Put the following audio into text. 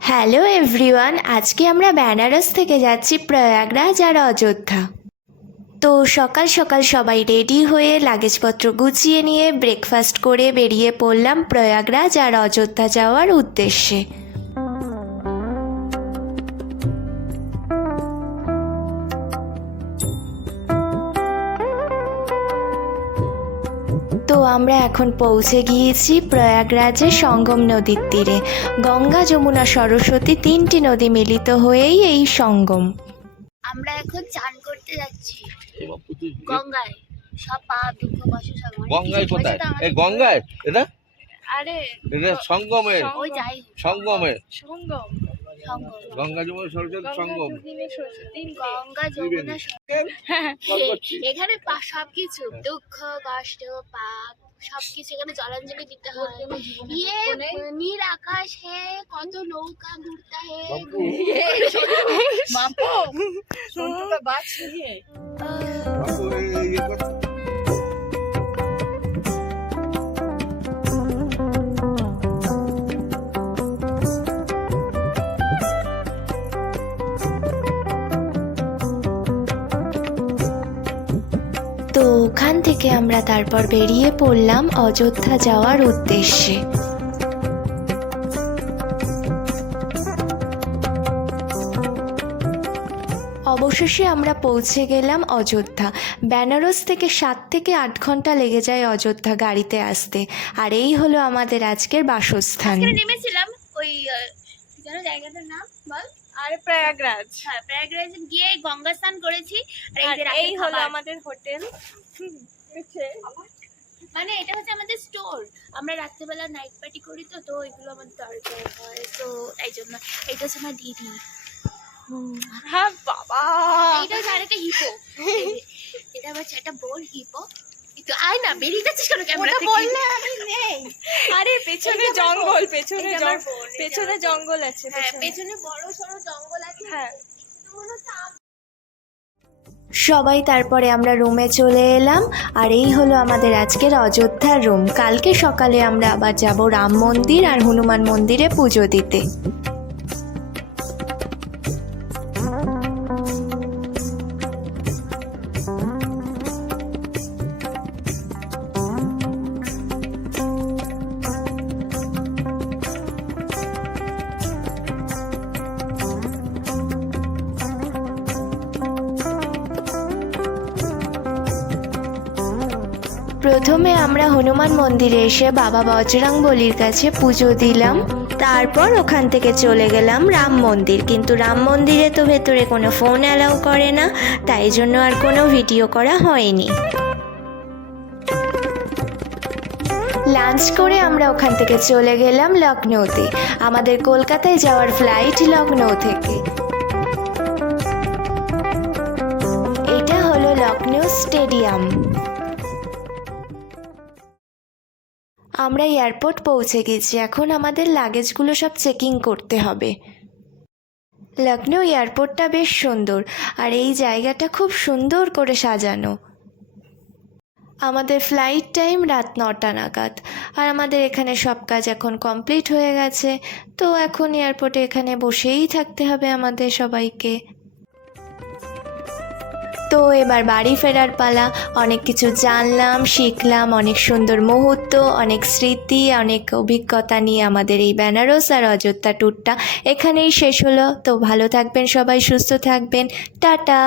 Hello everyone, আজকে আমরা বেনারস থেকে যাচ্ছি প্রয়াগরাজ আর অযোধ্যা। তো সকাল সকাল সবাই রেডি হয়ে লাগেজপত্র গুছিয়ে নিয়ে ব্রেকফাস্ট করে বেরিয়ে পড়লাম প্রয়াগরাজ আর অযোধ্যা যাওয়ার উদ্দেশ্যে। তো আমরা এখন পৌঁছে গিয়েছি প্রয়াগরাজের সঙ্গম নদীর তীরে। গঙ্গা যমুনা সরস্বতী তিনটি নদী মিলিত হয়েই এই সঙ্গম। আমরা এখন চান করতে যাচ্ছি। গঙ্গায়। সব পাপ দুঃখ কষ্ট সব গঙ্গায় কোথায়? এই গঙ্গায়? এটা? আরে এটা সঙ্গমে ওই সঙ্গমে সঙ্গম সঙ্গম। গঙ্গা যমুনা সরস্বতী সঙ্গম। গঙ্গা যমুনা এখানে সবকিছু দুঃখ কষ্ট পাপ সবকিছু এখানে জলাঞ্জলি দিতে হয়। ইয়ে নীল আকাশে কত নৌকা ঘুরতা হে। বাপু, এই- এই- তো ওখান থেকে আমরা তারপর বেরিয়ে পড়লাম অযোধ্যা যাওয়ার উদ্দেশ্যে। অবশেষে আমরা পৌঁছে গেলাম অযোধ্যা। বেনারস থেকে সাত থেকে আট ঘণ্টা লেগে যায় অযোধ্যা গাড়িতে আসতে। আর এই হলো আমাদের আজকের বাসস্থান। নেমেছিলাম ওই জায়গাটার নাম বল? আর প্রয়াগরাজ। হ্যাঁ প্রয়াগরাজ গিয়ে গঙ্গা স্নান করেছি। আর এই আর যে রাতের এই হলো আমাদের হোটেল। মানে এটা হচ্ছে আমাদের স্টোর। আমরা রাত্রেবেলা নাইট পার্টি করি তো তো এগুলো আমাদের দরকার হয়। তো এই জন্য এটা হচ্ছে আমার দিদি। হ্যাঁ বাবা। এইটা হচ্ছে আরেকটা হিপো এটা হচ্ছে একটা বোর হিপো একটু আয় না বেরিয়ে যাচ্ছিস কেন ক্যামেরা থেকে বললে আমি আরে পেছনে জঙ্গল পেছনে পেছনে জঙ্গল আছে হ্যাঁ পেছনে। বড় সড়ো জঙ্গল আছে হ্যাঁ। সবাই তারপরে আমরা রুমে চলে এলাম আর এই হলো আমাদের আজকের অযোধ্যার রুম কালকে সকালে আমরা আবার যাব রাম মন্দির আর হনুমান মন্দিরে পুজো দিতে। প্রথমে আমরা হনুমান মন্দিরে এসে বাবা বজরং বলির কাছে পুজো দিলাম। তারপর ওখান থেকে চলে গেলাম রাম মন্দির। কিন্তু রাম মন্দিরে তো ভেতরে কোনো ফোন অ্যালাউ করে না, তাই জন্য আর কোনো ভিডিও করা হয়নি। লাঞ্চ করে আমরা ওখান থেকে চলে গেলাম লখনৌতে। আমাদের কলকাতায় যাওয়ার ফ্লাইট লখনৌ থেকে। এটা হলো লখনৌ স্টেডিয়াম। আমরা এয়ারপোর্ট পৌঁছে গেছি। এখন আমাদের লাগেজগুলো সব চেকিং করতে হবে। লখনৌ এয়ারপোর্টটা বেশ সুন্দর, আর এই জায়গাটা খুব সুন্দর করে সাজানো। আমাদের ফ্লাইট টাইম রাত নটা নাগাদ, আর আমাদের এখানে সব কাজ এখন কমপ্লিট হয়ে গেছে। তো এখন এয়ারপোর্টে এখানে বসেই থাকতে হবে আমাদের সবাইকে। তো এবার বাড়ি ফেরার পালা। অনেক কিছু জানলাম, শিখলাম, অনেক সুন্দর মুহূর্ত, অনেক স্মৃতি, অনেক অভিজ্ঞতা নিয়ে আমাদের এই বেনারস আর অযোধ্যা ট্যুরটা এখানেই শেষ হলো। তো ভালো থাকবেন সবাই, সুস্থ থাকবেন। টাটা!